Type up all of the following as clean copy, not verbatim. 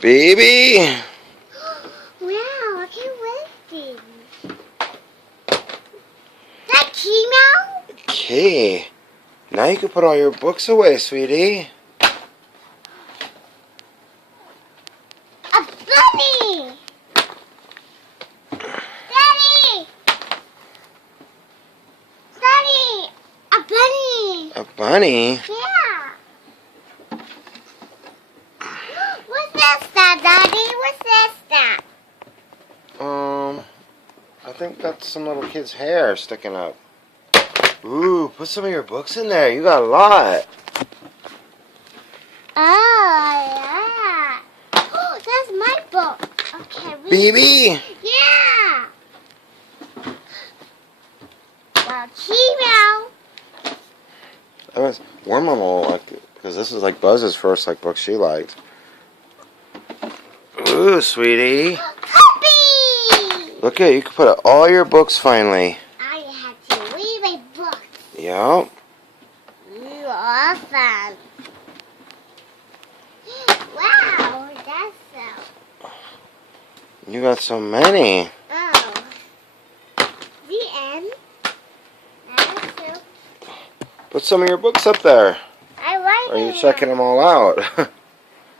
Baby! Wow, I can lift these. That Kimo? Okay. Now you can put all your books away, sweetie. A bunny! Daddy! Daddy! A bunny! A bunny? Yeah. What's this, Daddy? What's this? I think that's some little kid's hair sticking up. Ooh, put some of your books in there. You got a lot. Oh, yeah. Oh, that's my book. Okay, read. Baby! Yeah. Well, Kimo. That was Worma will like it, because this is like Buzz's first like book she liked. Ooh, sweetie. Puppy! Look at you can put all your books finally. I had to read my book. Yup. You awesome. Wow, that's so. You got so many. Oh. The end. That's so. Put some of your books up there. I like Or are you it. checking them all out?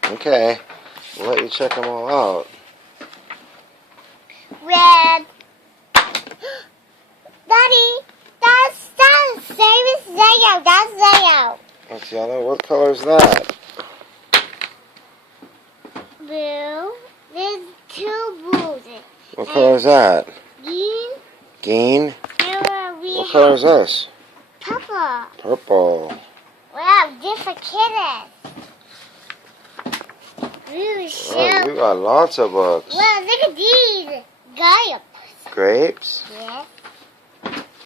Okay. We'll let you check them all out. Red. Daddy, that's the same as Zayo. That's Zayo. That's yellow. What color is that? Blue. There's two blues. What color is that? Green. Green. We What color is this? purple. Purple. Wow, different kittens. Really so. Oh, you got lots of books. Wow, look at these. Grapes. Grapes? Yes.